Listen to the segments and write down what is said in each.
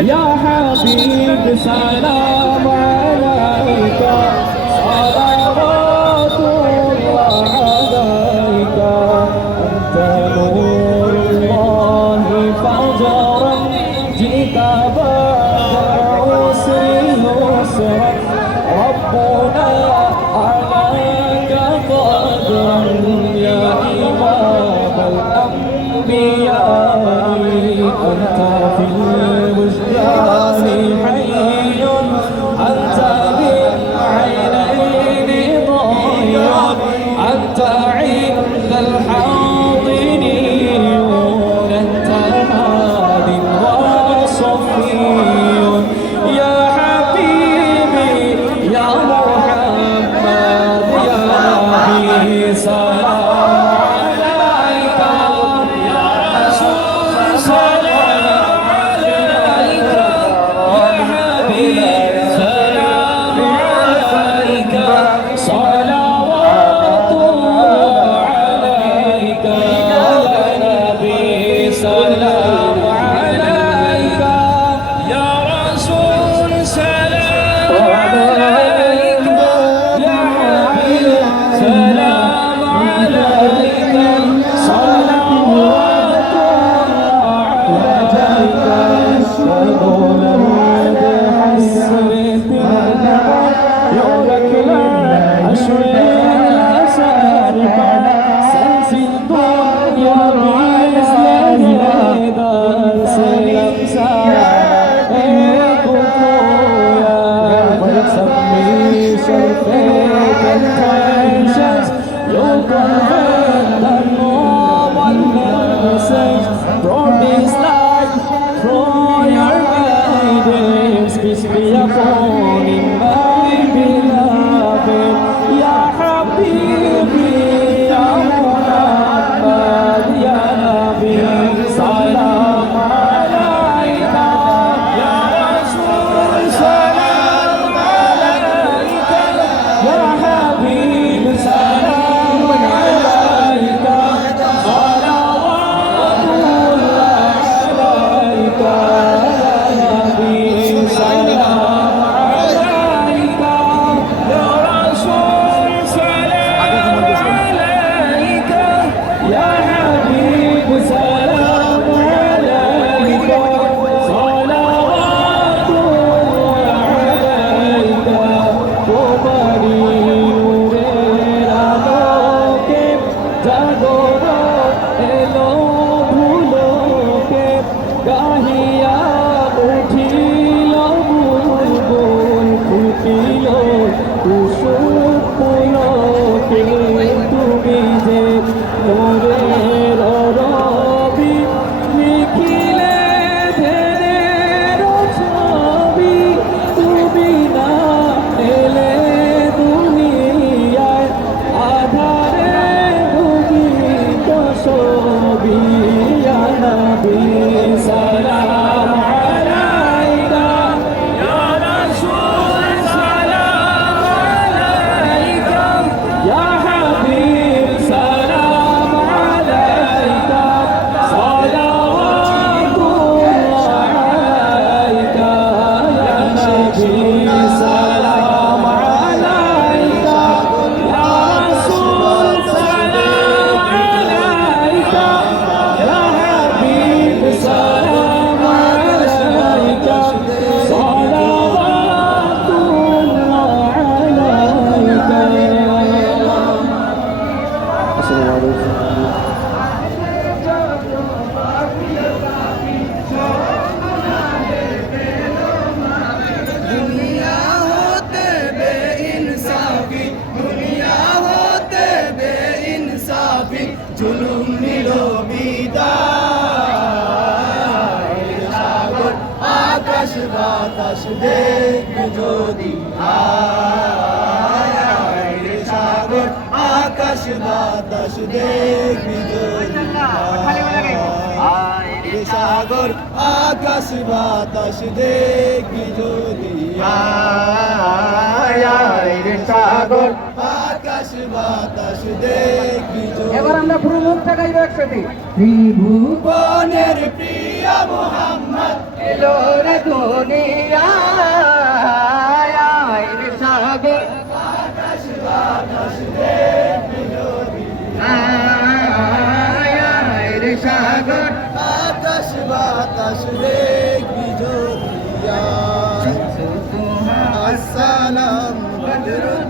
يا حبيب سلام عليك صلوات الله عليك أنت نور الله فجرا جئت بعد عسر يسرا ربنا عليك قدرا يا إمام الأنبياء أنت في আকাশ বাতাস দেখবি যদি সাগর আকাশ বাতাস দেখবি যদি সাগর আকাশ বাতাস দেখবি এবার আমরা পুরো মুখটা গাইব একসাথে ত্রিভুবনের প্রিয়া মোহাম্মদ এলো রে দুনিয়া বিরুদ্ধে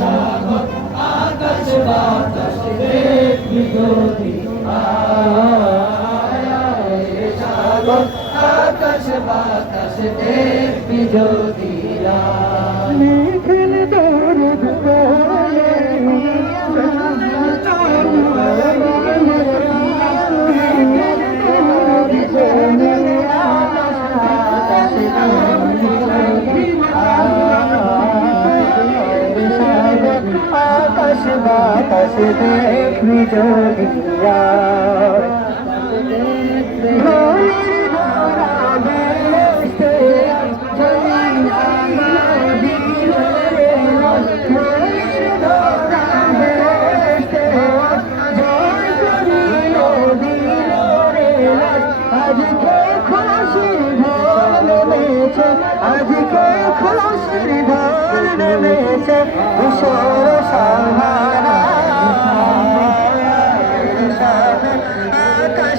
সাগর আকাশ বাতাস দেখবি গতি সাগর আকাশ বাতাস দেখবি জ্যোতিরা দুনিয়া আজকে খুশির ঢাল নেমেছে তুষার সাহারা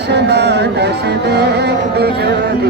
আসমান আসবে যদি